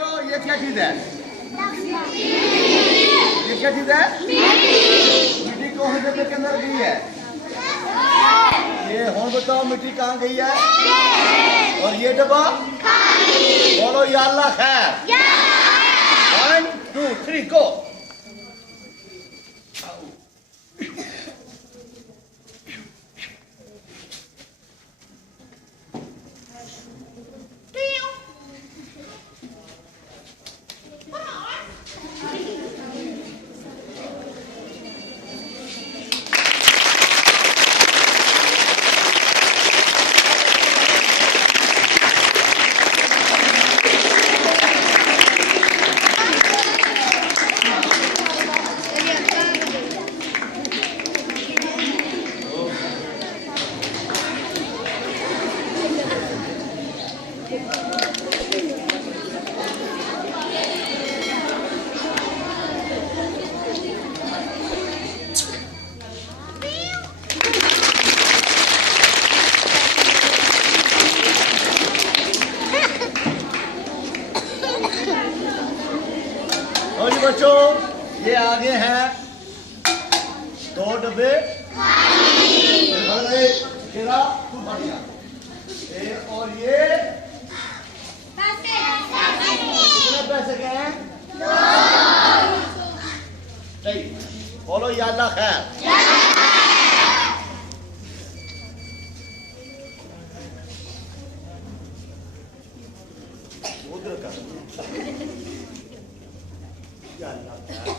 बच्चों ये क्या चीज है? ये क्या चीज है? मिट्टी कौन से डब्बे के अंदर गई है? ये हुन बताओ मिट्टी कहाँ गई है? और ये डब्बा बोलो या अल्लाह खैर। 1 2 3 गो। और बच्चों ये आगे हैं 2 डब्बे और ये कितने पैसे के हैं? 2 बोलो या अल्लाह खैर। उधर का या अल्लाह खैर।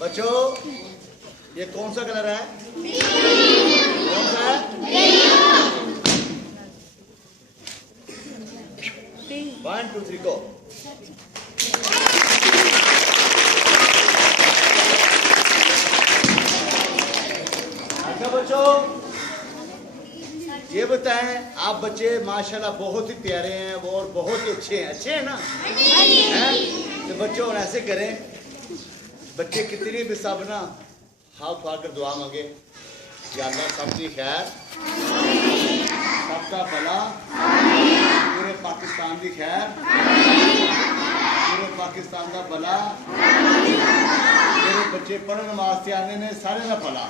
बच्चों ये कौन सा कलर है? कौन सा है? 1 2 3 गो। अच्छा बच्चों ये बताएं आप बच्चे माशाल्लाह बहुत ही प्यारे हैं और बहुत ही अच्छे हैं ना? तो बच्चों ऐसे करें बच्चे कितने भी सब ना हाथ उठा कर दुआ मांगे या अल्लाह सबकी खैर सबका भला पूरे पाकिस्तान की खैर पूरे पाकिस्तान का भला मेरे बच्चे पढ़ने वास्ते आने ने सारे का भला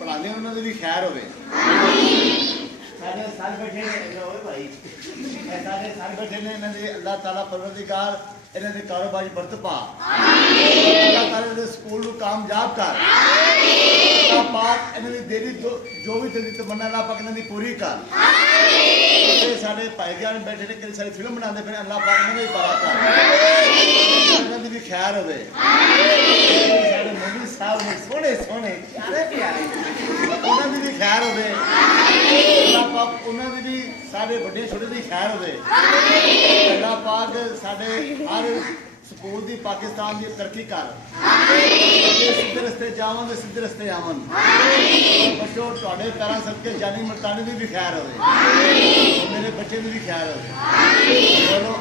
पढ़ाने उन्होंने भी खैर हो सारे बैठे भाई सारे बैठे ने अल्लाह ताला परवरदिगार ਇਹਨਾਂ ਦੇ ਕਾਰੋਬਾਰ 'ਚ ਬਰਕਤ ਪਾ ਅੱਲਾਹ ਤਾਲਾ ਇਹਨਾਂ ਦੇ ਸਕੂਲ ਨੂੰ ਕਾਮਯਾਬ ਕਰ ਅੱਲਾਹ ਪਾਕ ਇਹਨਾਂ ਦੀ ਦੇਰੀ ਜੋ ਵੀ ਦਿਲ ਦੀ ਤਮੰਨਾ ਅੱਲਾਹ ਪਾਕ ਇਹਨਾਂ ਦੀ ਪੂਰੀ ਕਰ ਤੇ ਸਾਡੇ ਭਾਈਜਾਨ ਬੈਠੇ ਨੇ ਕਿਹੜੀ ਸਾਰੀ ਫਿਲਮ ਬਣਾਉਂਦੇ ਫਿਰ ਅੱਲਾਹ ਪਾਕ ਇਹਨਾਂ ਦੀ ਬਾਤ ਕਰ ਇਹਨਾਂ ਦੀ ਵੀ ਖੈਰ ਹੋਵੇ ਸਾਡੇ ਮੌਲਵੀ ਸਾਹਿਬ ਨੇ ਸੋਹਣੇ ਸੋਹਣੇ ਪਿਆਰੇ ਉਹਨਾਂ ਦੀ ਵੀ ਖੈਰ ਹੋਵੇ ਅੱਲਾਹ ਪਾਕ ਉਹਨਾਂ ਦੀ ਵੀ ਸਾਡੇ ਵੱਡੇ ਛੋਟੇ ਦੀ ਖੈਰ ਹੋਵੇ ਅੱਲਾਹ ਪਾਕ ਸਾਡੇ ਹਰ ਸਕੂਲ ਦੀ ਪਾਕਿਸਤਾਨ ਦੀ ਤਰੱਕੀ ਕਰ ਸਿੱਧੇ ਰਸਤੇ ਜਾਵਣ ਤੇ ਸਿੱਧੇ ਰਸਤੇ ਆਵਣ ਬੱਚੋ ਤੁਹਾਡੇ ਪੈਰਾਂ ਸਦਕੇ ਜਾਨੀ ਮਰਤਾਨੀ ਦੀ ਵੀ ਖੈਰ ਹੋਵੇ ਮੇਰੇ ਬੱਚੇ ਦੀ ਵੀ ਖੈਰ ਹੋਵੇ ਬੋਲੋ